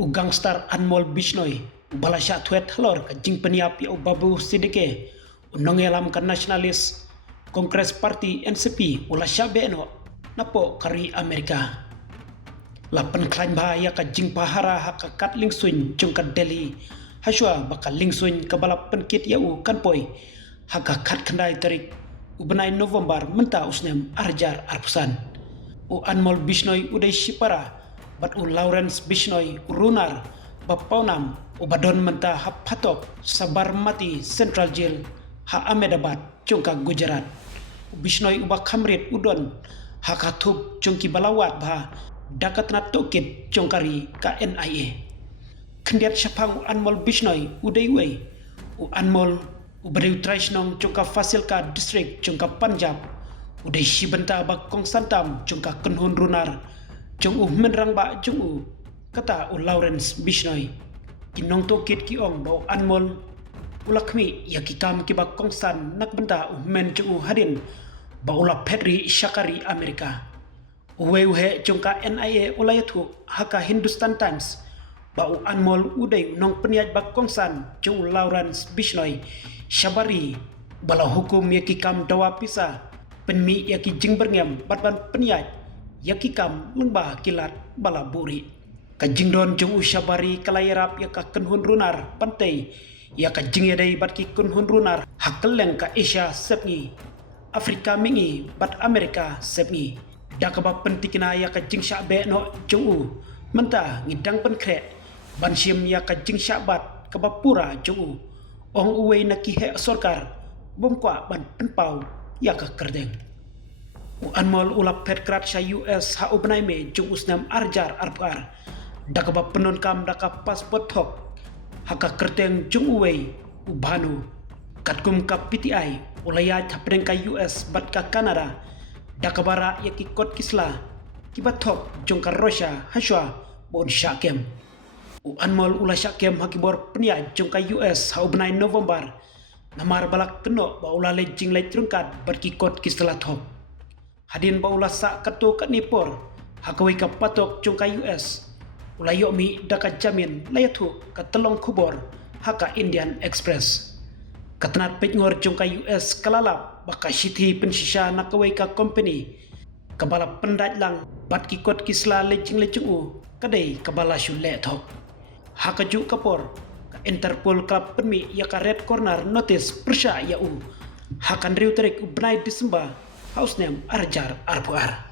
u gangstar Anmol Bisnoy balasya tuet halor ka jing peniap ya babu sidike unongelam ka nasionalis Kongres Parti NCP ula syabeno napo kari Amerika lapan klaim bahaya ka jing pahara haka kat lingsuin jung ka Delhi haswa bakal lingsuin ka balap penkit yau kanpoi haka kat kendai tarik ubenai November menta usnem arjar arpusan u Anmol Bisnoy udai shipara bat u Lawrence Bisnoy runar bapaunam u badon menta hapatok sabar mati Central Jail ha Ahmedabad jungka Gujarat Bisnoy uba kamrit udon hakatub jungki balawat bah dakat na tokit jongkari ka NIA kendiat syapang Anmol Bisnoy udaiway u Anmol ubadeu traisnong jongka Fasilka District jongka Punjab udai shibenta ba kong santam jongka kenhun runar jong menrang ba jong kata u Lawrence Bisnoy kinong tokit ki ong ba Anmol ulakmi yakikam ki ba kongsan nak benta men jong hadin ba ula Pedri Syakari Amerika uwe jongka NIA ulayatu haka Hindustan Times ba u Anmol udai nong peniat ba kongsan jong Lawrence Bisnoy syabari bala hukum yakikam dawa pisa penmi yaki jingberngem batban peniat yakikam lembah kilat bala buri kajingdon jong syabari kalayarap yaka kenhun runar pantai yaka jingedai batki kenhun runar hakeleng ka Asia sepngi Afrika mingi bat Amerika sepngi dakaba pentikina yaka jing syabe no jong menta ngidang penkret ban syem yaka jing syabat kabapura jong ong uwe nakihe sorkar bomkwa ban penpau yaka kerdeng u Anmol ulap petkrat sya US ha ubnai me jung usnam arjar arpar dakaba penon kam daka pasport thok haka kerdeng jung uwe u banu katkum ka PTI ulaya thapdeng ka US bat ka Canada dakabara yaki kot kisla kibat thok jung ka Russia haswa bon syakem u Anmol ula syakem hakibor penia jung ka US ha ubnai November namar balak keno ba ula lejing le trungkat bat ki kot kisla thok hadin ba ula sa kato kat nipor hakawai ka patok jung ka US ula yomi daka jamin layatu ka telong kubor haka Indian Express katnat penyor jung ka US kalalap baka siti pensisya nakawai ka company kabala pendaj lang bat ki kot kisla lejing u kadai kabala syule thok haka ju kapor ka Interpol Club penmi yaka red corner notice persya yau hakan riu tarik ubnai Desember hausnem arjar arpuar